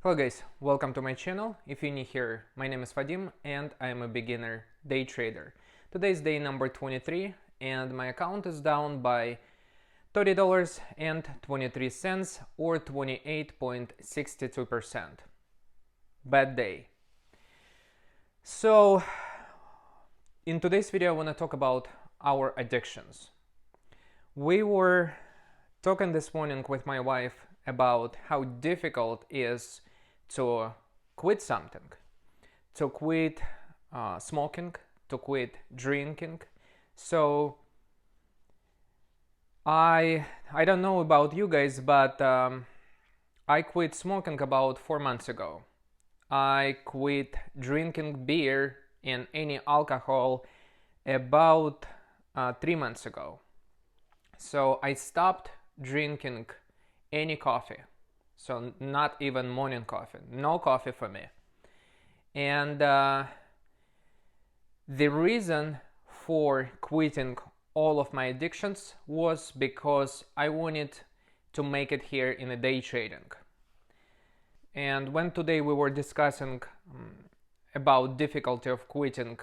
Hello guys, welcome to my channel. If you're new here, my name is Vadim and I am a beginner day trader. Today is day number 23 and my account is down by $30.23 or 28.62%. Bad day. So in today's video I want to talk about our addictions. We were talking this morning with my wife about how difficult it is to quit something, to quit smoking, to quit drinking. So I don't know about you guys, but I quit smoking about 4 months ago. I quit drinking beer and any alcohol about 3 months ago. So I stopped drinking any coffee. So not even morning coffee, no coffee for me. And the reason for quitting all of my addictions was because I wanted to make it here in a day trading. And when today we were discussing about difficulty of quitting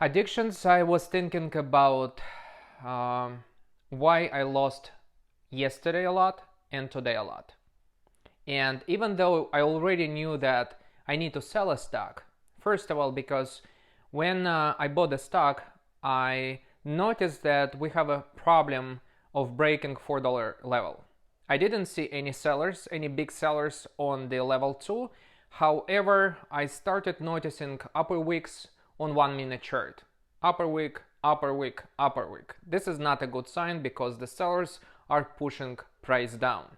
addictions, I was thinking about why I lost yesterday a lot and today a lot. And even though I already knew that I need to sell a stock, first of all, because when I bought the stock, I noticed that we have a problem of breaking $4 level. I didn't see any sellers, any big sellers on the level 2. However, I started noticing upper wicks on 1-minute chart. Upper wick, upper wick, upper wick. This is not a good sign because the sellers are pushing price down.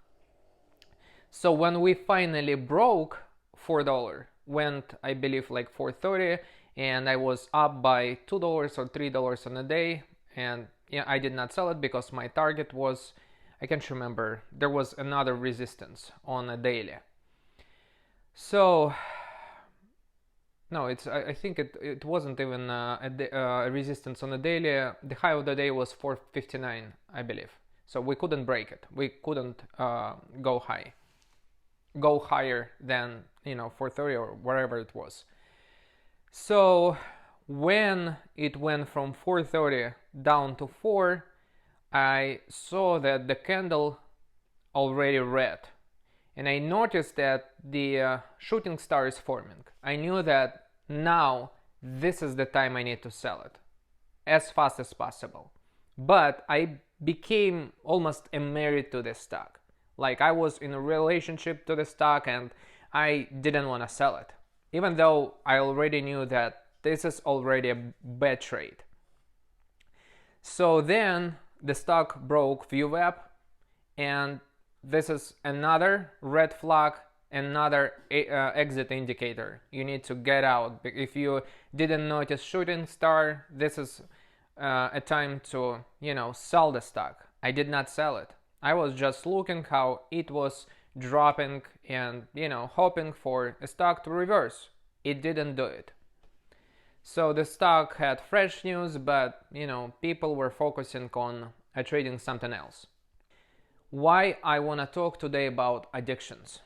So when we finally broke $4, went I believe like 4.30, and I was up by $2 or $3 on a day, and yeah, I did not sell it because my target was, I can't remember, there was another resistance on a daily. So no, I think it wasn't even a resistance on a daily. The high of the day was 459, I believe. So we couldn't break it. We couldn't go higher than 430 or wherever it was. So when it went from 430 down to 4, I saw that the candle already red, and I noticed that the shooting star is forming. I knew that now this is the time I need to sell it as fast as possible. But I became almost married to this stock. Like I was in a relationship to the stock and I didn't want to sell it, even though I already knew that this is already a bad trade. So then the stock broke VWAP, and this is another red flag, another exit indicator. You need to get out. If you didn't notice shooting star, this is a time to sell the stock. I did not sell it. I was just looking how it was dropping and hoping for a stock to reverse. It didn't do it. So the stock had fresh news, but people were focusing on trading something else. Why I want to talk today about addictions?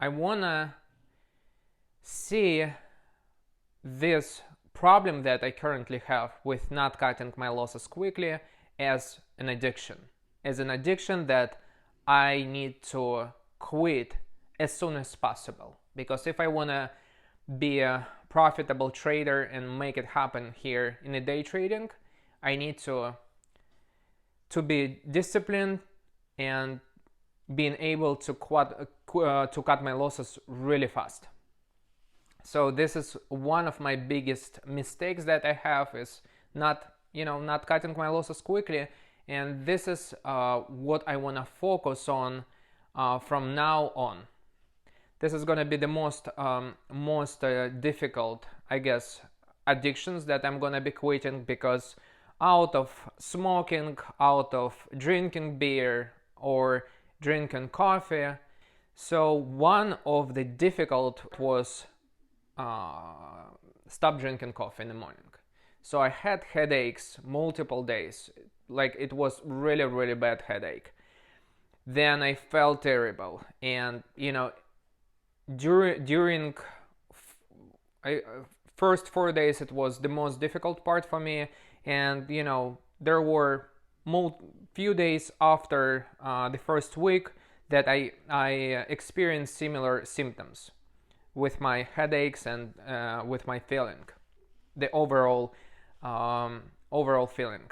I want to see this problem that I currently have with not cutting my losses quickly as an addiction. As an addiction that I need to quit as soon as possible. Because if I want to be a profitable trader and make it happen here in a day trading, I need to be disciplined and being able to cut my losses really fast. So this is one of my biggest mistakes that I have, is not cutting my losses quickly, and this is what I want to focus on from now on. This is going to be the most difficult, I guess, addictions that I'm going to be quitting, because out of smoking, out of drinking beer or drinking coffee, so one of the difficult was stop drinking coffee in the morning. So I had headaches multiple days, like it was really bad headache. Then I felt terrible, and during I, first 4 days it was the most difficult part for me, and there were few days after the first week that I experienced similar symptoms with my headaches and with my feeling, the overall feeling.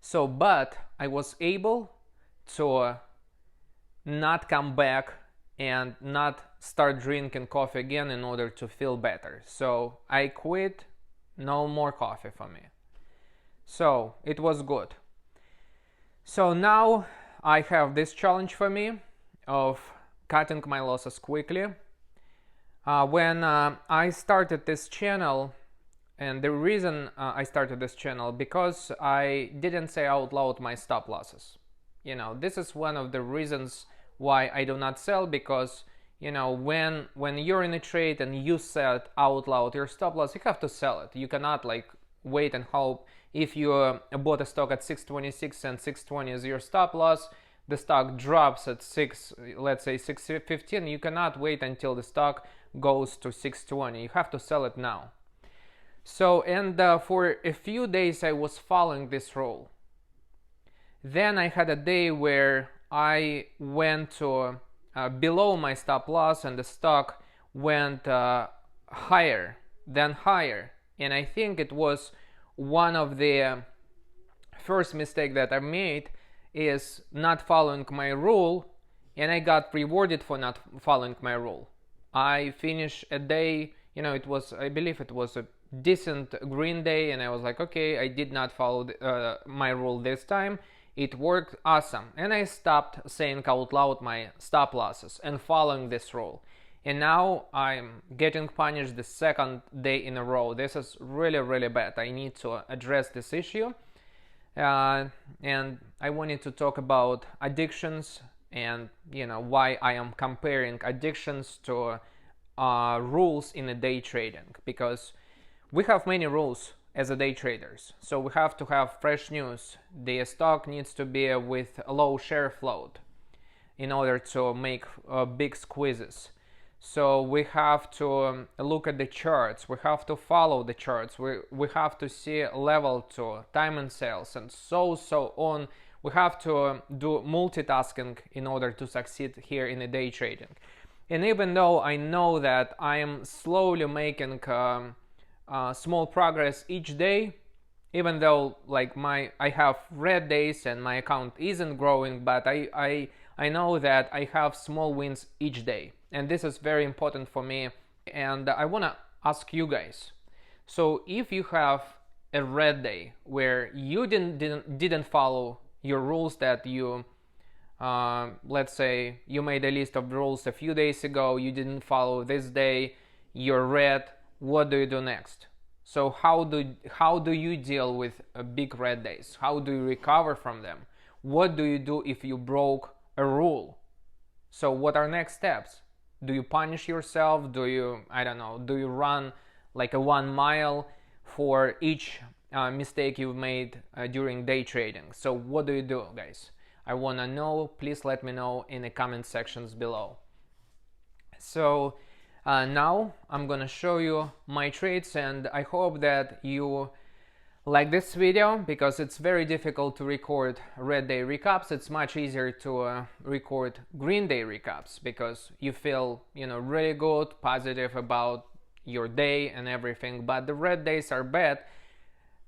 So, but I was able to not come back and not start drinking coffee again in order to feel better. So I quit, no more coffee for me. So it was good. So now I have this challenge for me of cutting my losses quickly. When I started this channel, and the reason I started this channel, because I didn't say out loud my stop losses. This is one of the reasons why I do not sell, because when you're in a trade and you set out loud your stop loss, you have to sell it. You cannot wait and hope. If you bought a stock at 626 and 620 is your stop loss, the stock drops at let's say 615, you cannot wait until the stock goes to 620. You have to sell it now. So, and for a few days I was following this rule. Then I had a day where I went to below my stop loss, and the stock went higher, and I think it was one of the first mistake that I made is not following my rule, and I got rewarded for not following my rule. I finished a day, I believe it was a decent green day, and I was like, okay, I did not follow my rule this time. It worked awesome, and I stopped saying out loud my stop losses and following this rule. And now I'm getting punished the second day in a row. This is really, really bad. I need to address this issue. And I wanted to talk about addictions and why I am comparing addictions to rules in a day trading, because we have many rules as a day traders. So we have to have fresh news. The stock needs to be with a low share float in order to make big squeezes. So we have to look at the charts, we have to follow the charts, we have to see level 2, time and sales, and so on. We have to do multitasking in order to succeed here in the day trading. And even though I know that I am slowly making small progress each day, even though I have red days and my account isn't growing, but I know that I have small wins each day, and this is very important for me. And I want to ask you guys, so if you have a red day where you didn't follow your rules that you let's say you made a list of rules a few days ago, you didn't follow this day, you're red, what do you do next? So how do you deal with big red days? How do you recover from them? What do you do if you broke a rule? So what are next steps? Do you punish yourself? Do you, I don't know, do you run like a 1 mile for each mistake you've made during day trading? So what do you do, guys? I want to know. Please let me know in the comment sections below. So now I'm gonna show you my trades, and I hope that you like this video, because it's very difficult to record red day recaps. It's much easier to record green day recaps, because you feel really good, positive about your day and everything, but the red days are bad.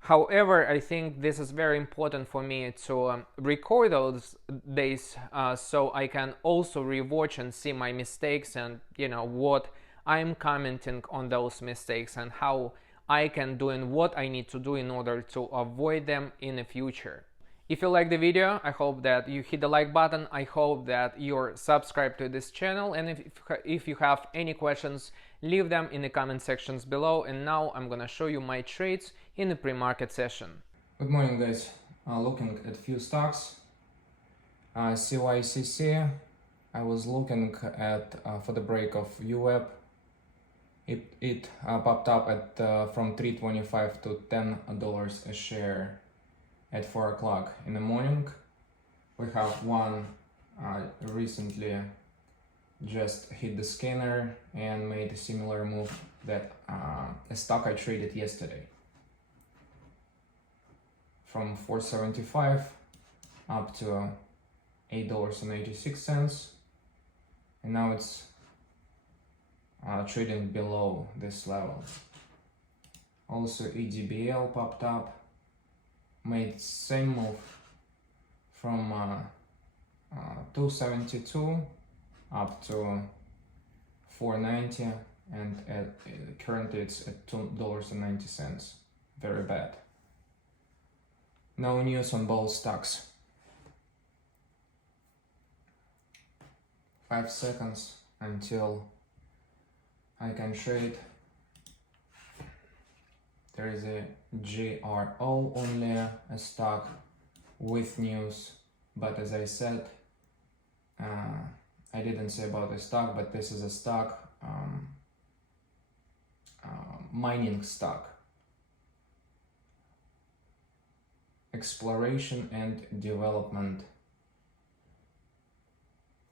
However, I think this is very important for me to record those days so I can also rewatch and see my mistakes, and what I'm commenting on those mistakes and how I can do and what I need to do in order to avoid them in the future. If you like the video, I hope that you hit the like button. I hope that you're subscribed to this channel, and if you have any questions, leave them in the comment sections below. And now I'm gonna show you my trades in the pre-market session. Good morning, guys. Looking at few stocks. CYCC, I was looking at for the break of UWeb. It popped up at from $3.25 to $10 a share at 4 o'clock in the morning. We have one recently just hit the scanner and made a similar move that a stock I traded yesterday. From 4.75 up to $8.86, and now it's trading below this level. Also EDBL popped up, made same move from 272 up to 490, and currently it's at $2.90. Very bad. No news on both stocks. 5 seconds until I can trade. There is a GRO, only a stock with news, but as I said, I didn't say about the stock, but this is a stock, mining stock, exploration and development,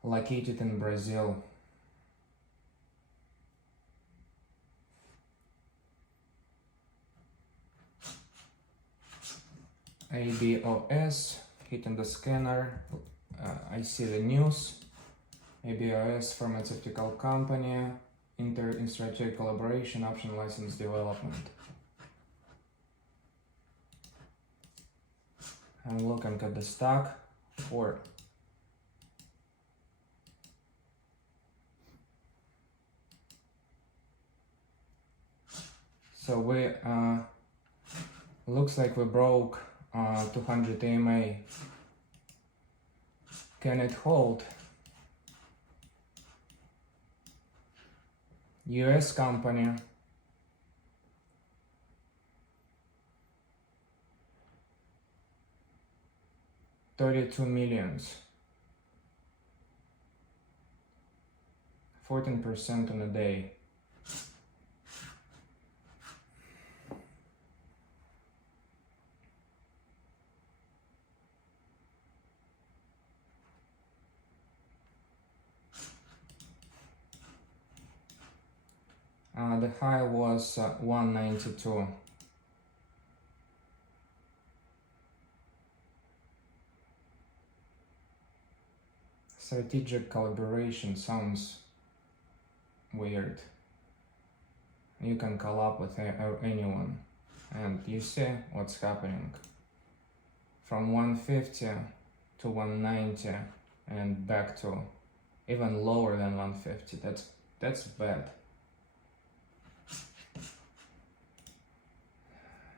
located in Brazil. ABOS, hitting the scanner. I see the news. ABOS, pharmaceutical company, strategic collaboration, option license development. I'm looking at the stock for so we looks like we broke 200 AMA. Can it hold? US company, $32 million, 14% on a day. The high was 192. Strategic collaboration sounds weird. You can collab with anyone, and you see what's happening. From 150 to 190 and back to even lower than 150. That's bad.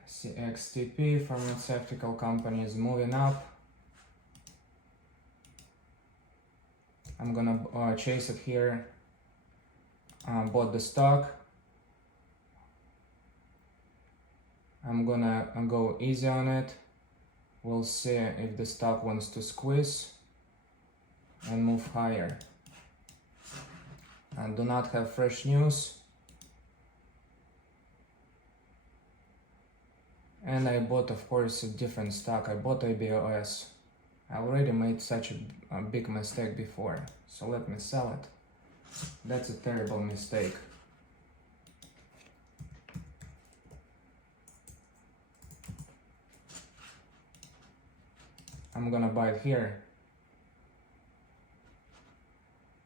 CXTP, pharmaceutical company, is moving up. I'm gonna chase it here. Bought the stock. I'm gonna go easy on it. We'll see if the stock wants to squeeze and move higher. And do not have fresh news. And I bought, of course, a different stock. I bought ABOS. I already made such a big mistake before, so let me sell it. That's a terrible mistake. I'm gonna buy it here.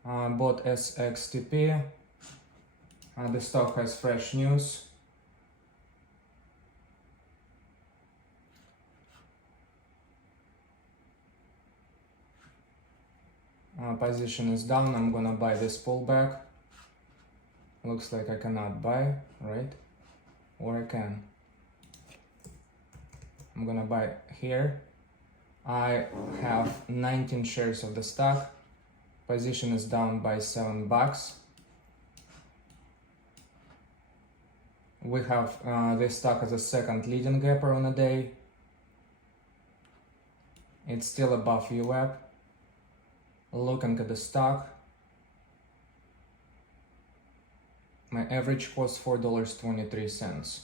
Bought SXTP. The stock has fresh news. Position is down. I'm gonna buy this pullback. Looks like I cannot buy, right? Or I can. I'm gonna buy here. I have 19 shares of the stock. Position is down by $7. We have this stock as a second leading gapper on a day. It's still above VWAP. Looking at the stock, my average was $4.23.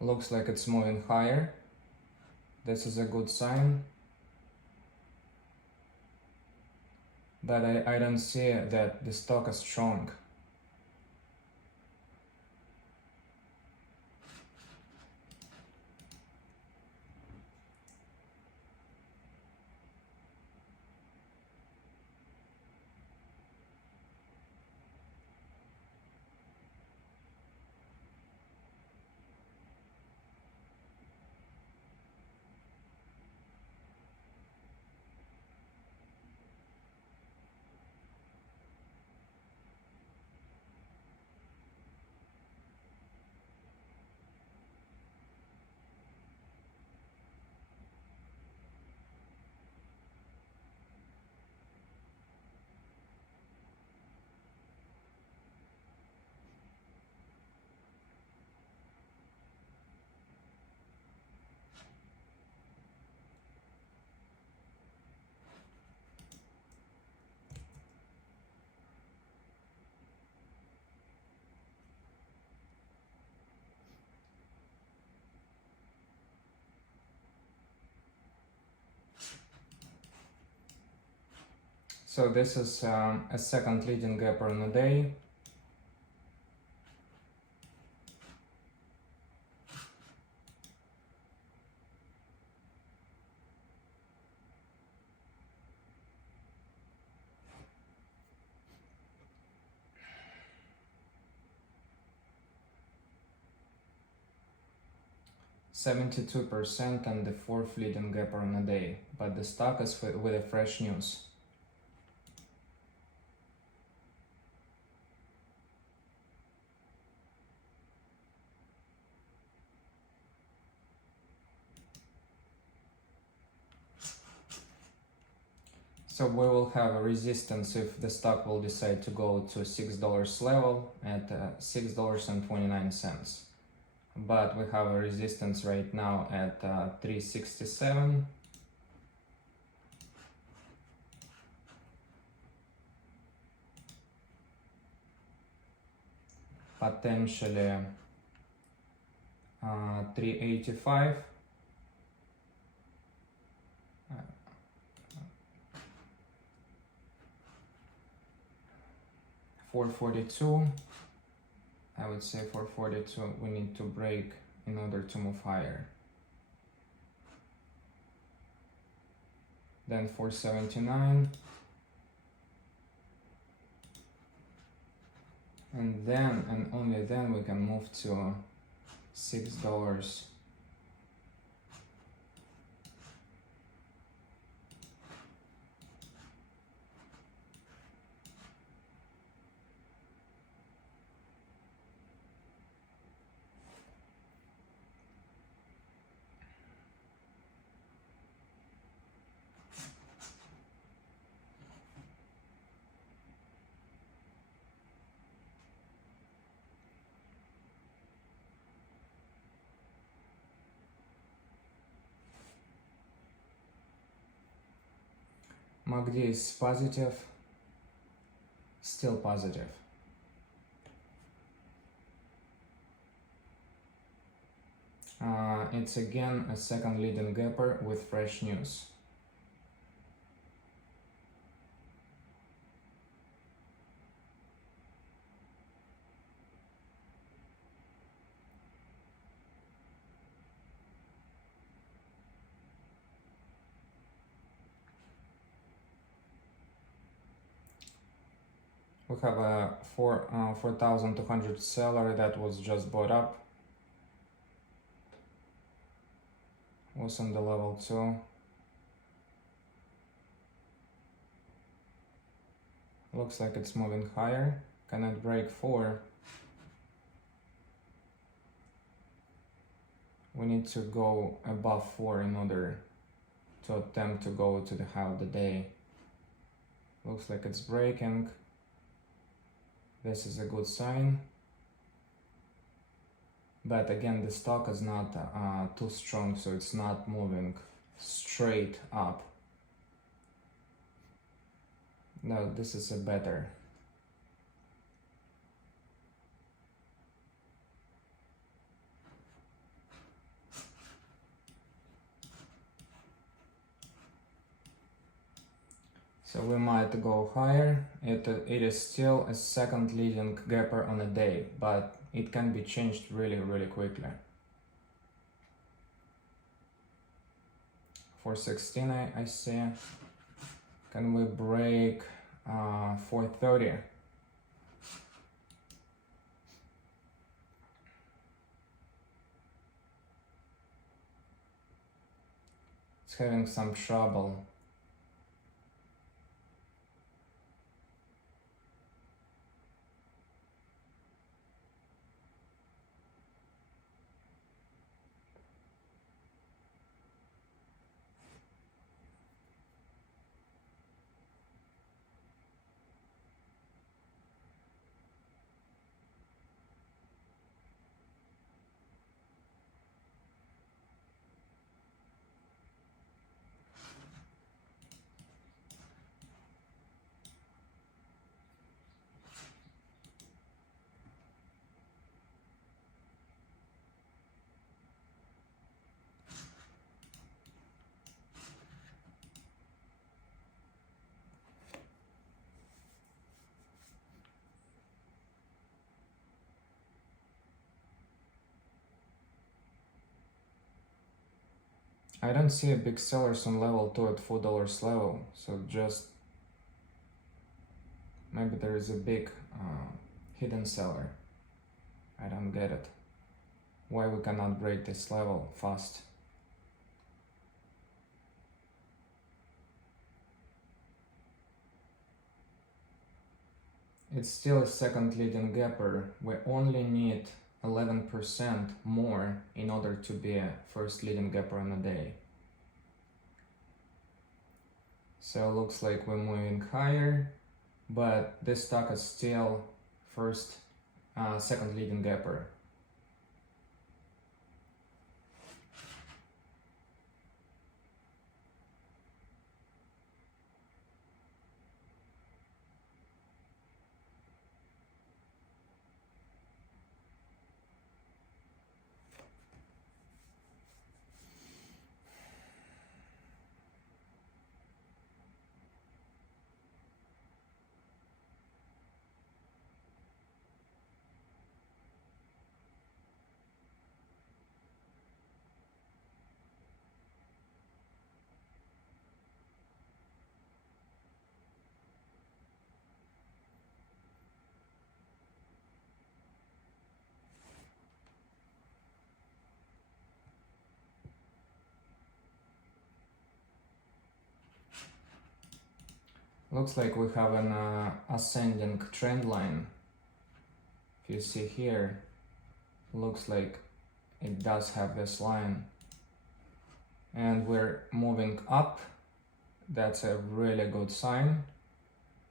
Looks like it's moving higher. This is a good sign. but I don't see that the stock is strong. So this is a second leading gap on the day. %72% and the fourth leading gap on the day, but the stock is with a fresh news. So we will have a resistance if the stock will decide to go to $6 level at $6.29. But we have a resistance right now at 367. Potentially 385. 442. I would say 442 we need to break in order to move higher. Then 479. And then and only then we can move to $6. MACD is positive, still positive. It's again a second leading gapper with fresh news. We have a 4,200 seller that was just bought up. Was on the level 2. Looks like it's moving higher. Cannot break 4. We need to go above 4 in order to attempt to go to the high of the day. Looks like it's breaking. This is a good sign. But again, the stock is not too strong, so it's not moving straight up. No, this is a better. So we might go higher. It is still a second leading gapper on a day, but it can be changed really quickly. For 16 I see. Can we break 430? It's having some trouble. I don't see a big sellers on level 2 at $4 level, so just maybe there is a big hidden seller. I don't get it. Why we cannot break this level fast? It's still a second leading gapper. We only need 11% more in order to be a first leading gapper on a day. So looks like we're moving higher, but this stock is still second leading gapper. Looks like we have an ascending trend line. If you see here, looks like it does have this line. And we're moving up. That's a really good sign.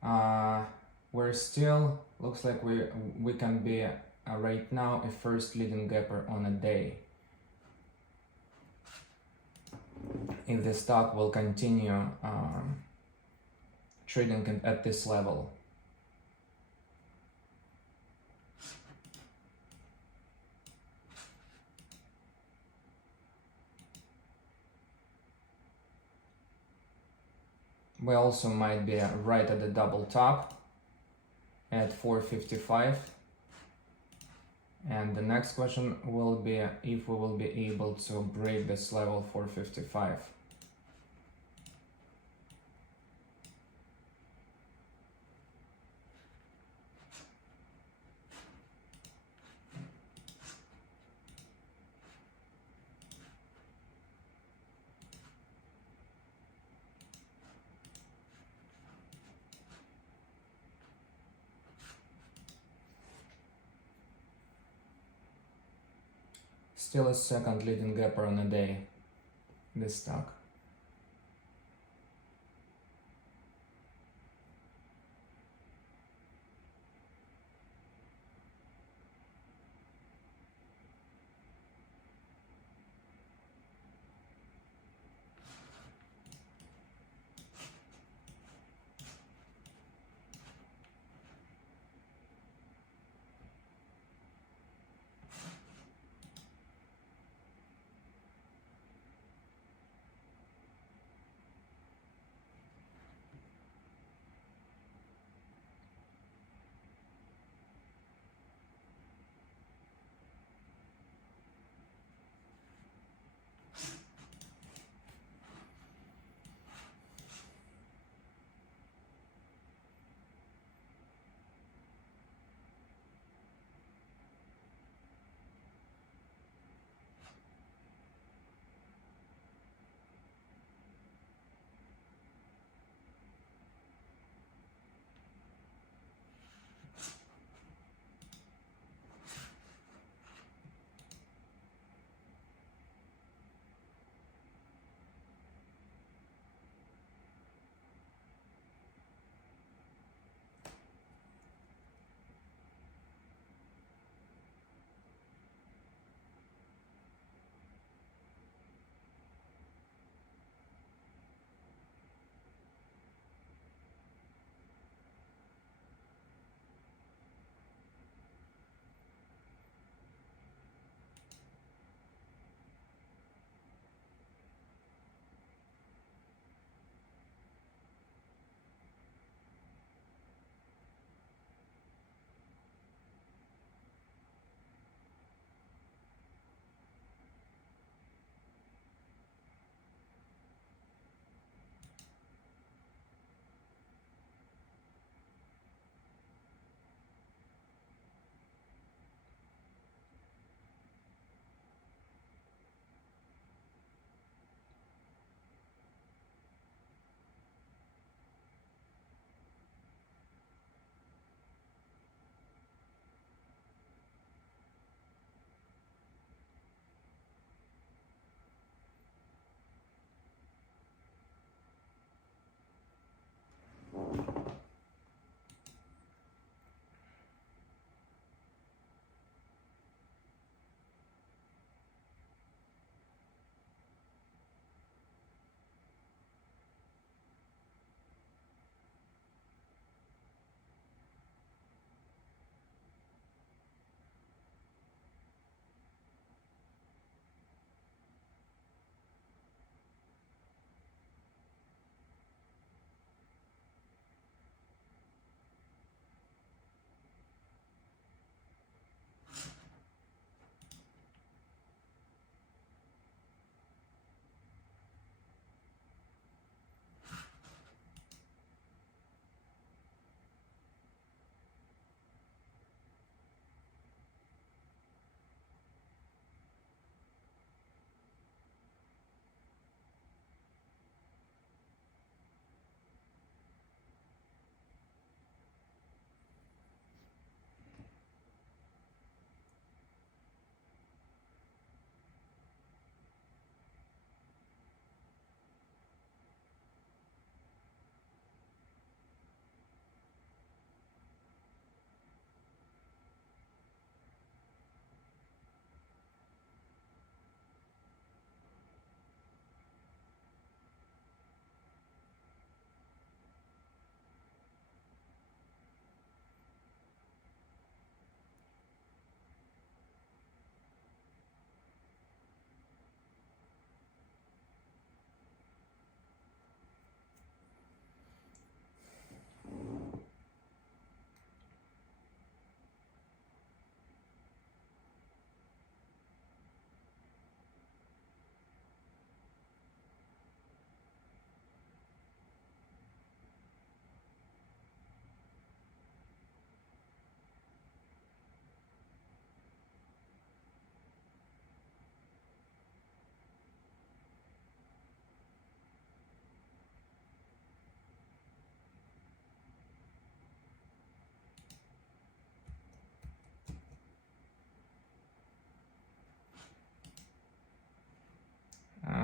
We're still, looks like we can be right now a first leading gapper on a day. If the stock will continue trading at this level. We also might be right at the double top at 455. And the next question will be if we will be able to break this level 455. Still a second leading gapper on a day, this stock.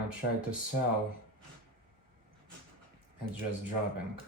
I try to sell, it's just dropping.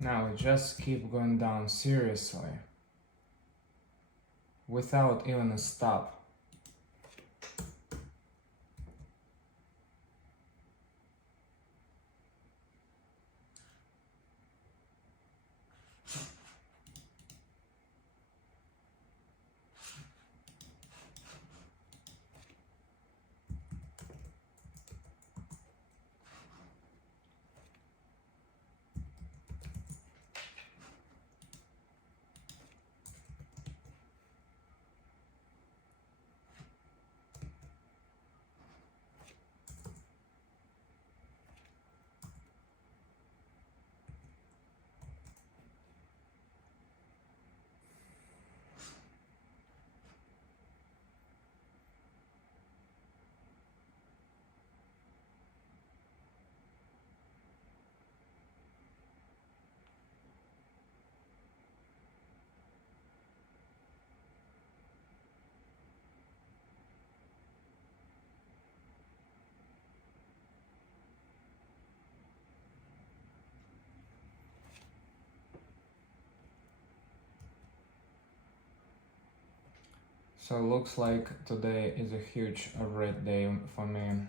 Now we just keep going down seriously, without even a stop. So looks like today is a huge red day for me.